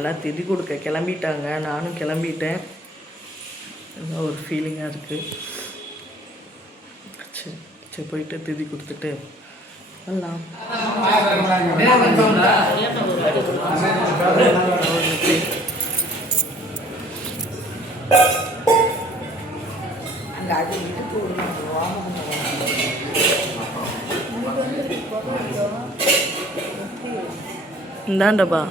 எல்லாம் திதி கொடுக்க. கிளம்பிட்டாங்க. நானும் கிளம்பிட்டேன். என்ன ஒரு ஃபீலிங்காக இருக்குது சரி சரி போயிட்டு திதி கொடுத்துட்டு வரலாம். இந்தாண்டப்பா.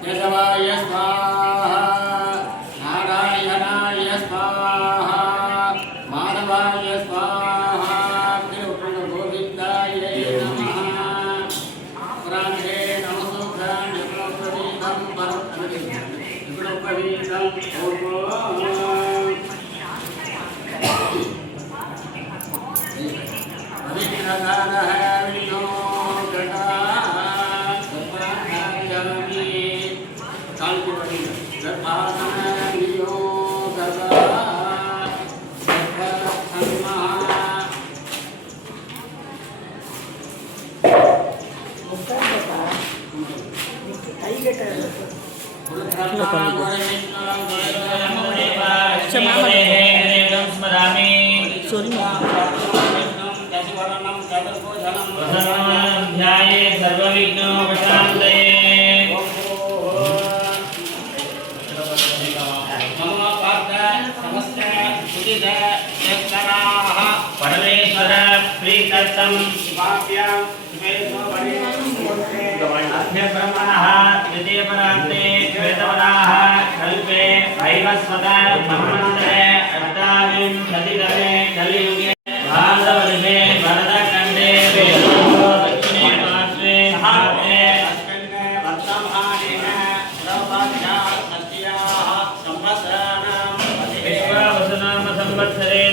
केशवाय स्वाहा नारायणाय स्वाहा माधवाय स्वाहा तिरुपतिगोविन्दाय नमः प्रान्ते नमसुखान् प्रवीतं ध्याये सर्वविघ्नोपशान्तये। परमेश्वर प्रीतर्थम् ब्रह्मणः द्वितीयपरान्ते श्वेतवराः कल्पे वैवस्वत ब्रह्मणन्तरे अष्टाविंशतितमे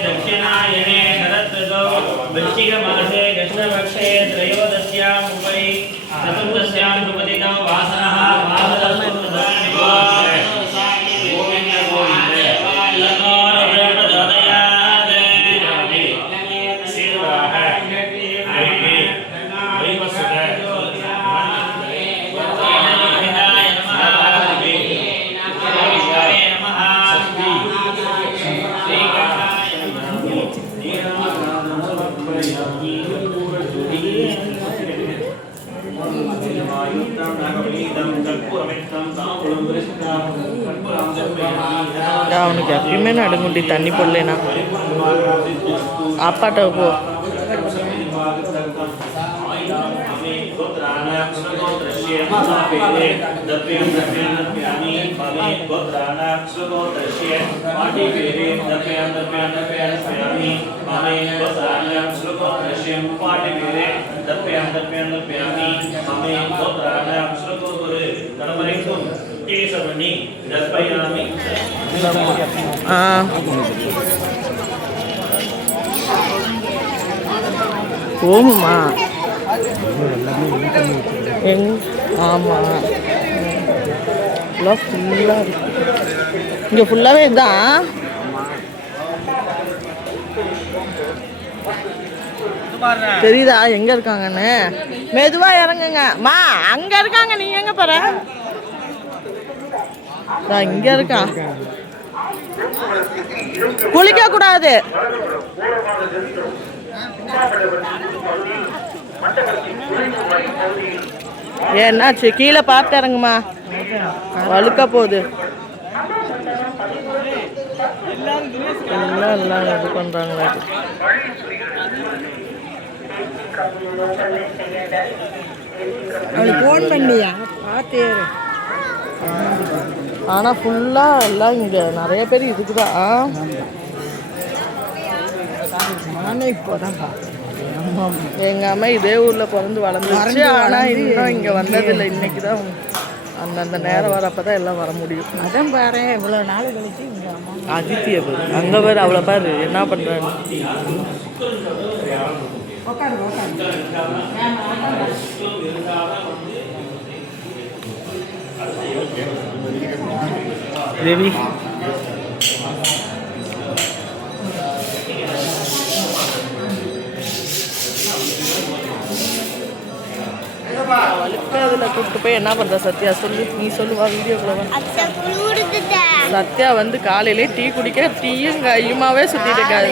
दक्षिणायने शरदृतौ वृश्चिकमासे कृष्णपक्षे त्रयोदश्याम् அவனுக்கு எப்பயுமே நடுங்குண்டி தண்ணி போடலனா. அப்பாட்ட போ. கேசவனி தர்ப்பயாமி ஆ. ஓமுமா. எங் ஆமாம் ஃபுல்லாக ஃபுல்லாக இருக்கு. இங்கே ஃபுல்லாகவே இதுதான் தெரியுதா? எங்க இருக்காங்கன்னு? மெதுவா இறங்குங்க. மா அங்க இருக்காங்க. நீங்க எங்க போற? இங்க இருக்கா? குளிக்க கூடாது. என்னாச்சு? கீழே பார்த்து வழுக்க போகுது. எல்லாம் எல்லாம் இது பண்றாங்களா ஃபோன் பண்ணியா? பார்த்து ஆனால் ஃபுல்லாக எல்லாம் இங்கே நிறைய பேர் இதுக்குதான் ஆ நானே இப்போ தான் எங்கள் அம்மா இதே ஊரில் பிறந்து வளர்ந்துருச்சு. ஆனால் இன்னும் இங்கே வந்ததில்லை. இன்னைக்கு தான் அந்தந்த நேரம் வரப்போ தான் எல்லாம் வர முடியும். அதான் பாரு இவ்வளோ நாள் கழிச்சு இங்கே அம்மா அதித்திய பேர் அங்கே பேர் அவ்வளோ பாரு என்ன பண்ணுறாங்க உட்காரு உட்காரு கிரேவி வலுக்காதுல போய் என்ன பண்ணுற சத்யா? சொல்லு நீ சொல்லுவா வீடியோக்குள்ள சத்யா வந்து காலையிலே டீ குடிக்க டீயும் கையுமாவே சுற்றிட்டு இருக்காது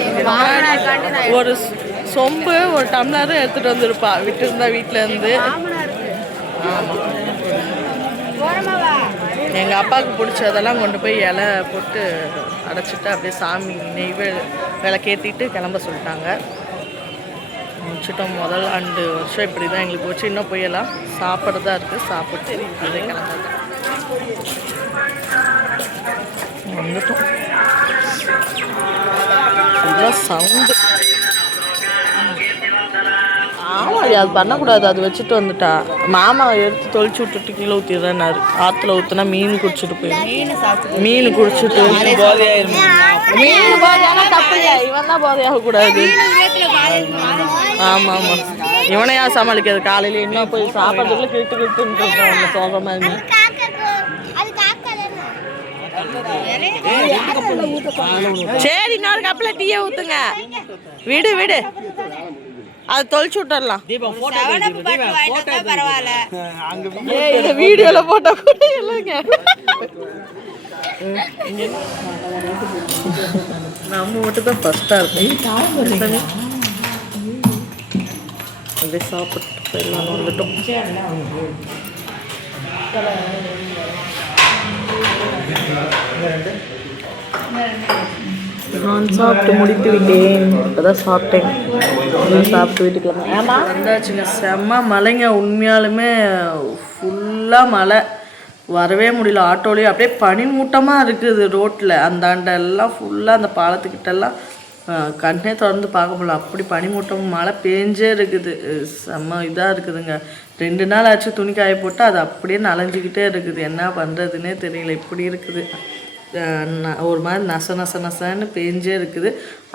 ஒரு சொம்பு ஒரு டம்ளரும் எடுத்துகிட்டு வந்திருப்பா விட்டுருந்தா வீட்டிலேருந்து ஆமாம் எங்கள் அப்பாவுக்கு பிடிச்சதெல்லாம் கொண்டு போய் இலை போட்டு அடைச்சிட்டு அப்படியே சாமி நெய் விளக்கேற்றிட்டு கிளம்ப சொல்லிட்டாங்க. முடிச்சிட்டோம். முதல் ஆண்டு வருஷம் இப்படி தான் எங்களுக்கு போச்சு. இன்னும் போயெல்லாம் சாப்பிட்றதா இருக்குது சாப்பிட்டு இப்படியே கிளம்புறது வந்துட்டோம். சவுண்ட் சவுண்டு ஆமாடி அது பண்ணக்கூடாது. அது வச்சுட்டு வந்துட்டா. மாமா எடுத்து தொளிச்சு விட்டுட்டு கீழே ஊற்றிடுறேன்னாரு ஆற்றுல ஊற்றுனா மீன் குடிச்சிட்டு போயிடும் மீன் குடிச்சிட்டு மீன் போதையான தப்பு இவன் தான் போதையாக கூடாது ஆமாம் ஆமாம். இவனையா சமாளிக்கிறது? காலையில் இன்னும் போய் சாப்பிட்றதுக்குள்ள கிட்டு கிட்டுன்னு இருக்கோம் சொல்கிற மாதிரி சரி இன்னொரு கப்பில் டீயை ஊற்றுங்க விடு விடு. அது தொலைச்சு விட்டுறலாம். ஏய் இதை வீடியோவில் போட்டால் கூட இல்லைங்க. நம்ம மட்டும் தான் ஃபஸ்ட்டாக இருக்கும் அப்படியே சாப்பிட்டு போயிடலாம் வந்துட்டோம். நான் சாப்பிட்டு முடித்து விட்டேன். இப்போதான் சாப்பிட்டேன். சாப்பிட்டு வீட்டுக்கு ஆமா வந்தாச்சுங்க. செம்ம மழைங்க. உண்மையாலுமே ஃபுல்லாக மழை. வரவே முடியல. ஆட்டோலேயே அப்படியே பனிமூட்டமாக இருக்குது ரோட்டில் அந்தாண்டெல்லாம் ஃபுல்லாக அந்த பாலத்துக்கிட்டெல்லாம் கண்ணே திறந்து பார்க்க முடியல. அப்படி பனிமூட்டம் மழை பேஞ்சே இருக்குது. செம்ம இதாக இருக்குதுங்க. ரெண்டு நாள் ஆச்சு துணி காய போட்டு அது அப்படியே நனைஞ்சிக்கிட்டே இருக்குது. என்ன பண்ணுறதுன்னே தெரியல. இப்படி இருக்குது. ஒரு மாதிரி நச நச நசன்னு பேஞ்சே இருக்குது.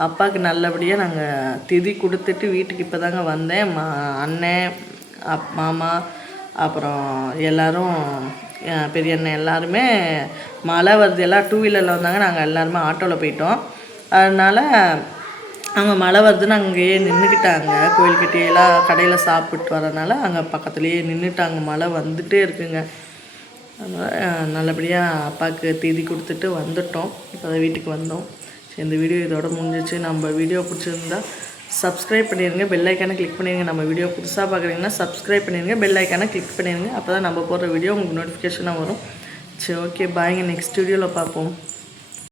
அப்பாவுக்கு நல்லபடியாக நாங்கள் திதி கொடுத்துட்டு வீட்டுக்கு இப்போ தாங்க வந்தேன். மா அண்ணன் அப் மாமா அப்புறம் எல்லோரும் பெரிய அண்ணன் எல்லாருமே மழை வருது. எல்லாம் டூ வீலரில் வந்தாங்க. நாங்கள் எல்லாருமே ஆட்டோவில் போயிட்டோம். அதனால் அங்கே மழை வருதுன்னு அங்கேயே நின்றுக்கிட்டாங்க கோயில்கிட்டேயெல்லாம் கடையில் சாப்பிட்டு வரனால அங்கே பக்கத்துலேயே நின்றுட்டாங்க மழை வந்துட்டே இருக்குங்க. அதனால் நல்லபடியாக அப்பாவுக்கு தேதி கொடுத்துட்டு வந்துட்டோம். இப்போ தான் வீட்டுக்கு வந்தோம். சரி இந்த வீடியோ இதோட முடிஞ்சிச்சு. நம்ம வீடியோ பிடிச்சிருந்தா சப்ஸ்கிரைப் பண்ணிடுங்க பெல் ஐக்கானை கிளிக் பண்ணிடுங்க நம்ம வீடியோ புதுசாக பார்க்குறீங்கன்னா சப்ஸ்கிரைப் பண்ணிடுங்க பெல் ஐக்கானை கிளிக் பண்ணிடுங்க அப்போ தான் நம்ம போடுற வீடியோ உங்களுக்கு நோட்டிஃபிகேஷனாக வரும். சரி ஓகே பாய்ங்க நெக்ஸ்ட் வீடியோவில் பார்ப்போம்.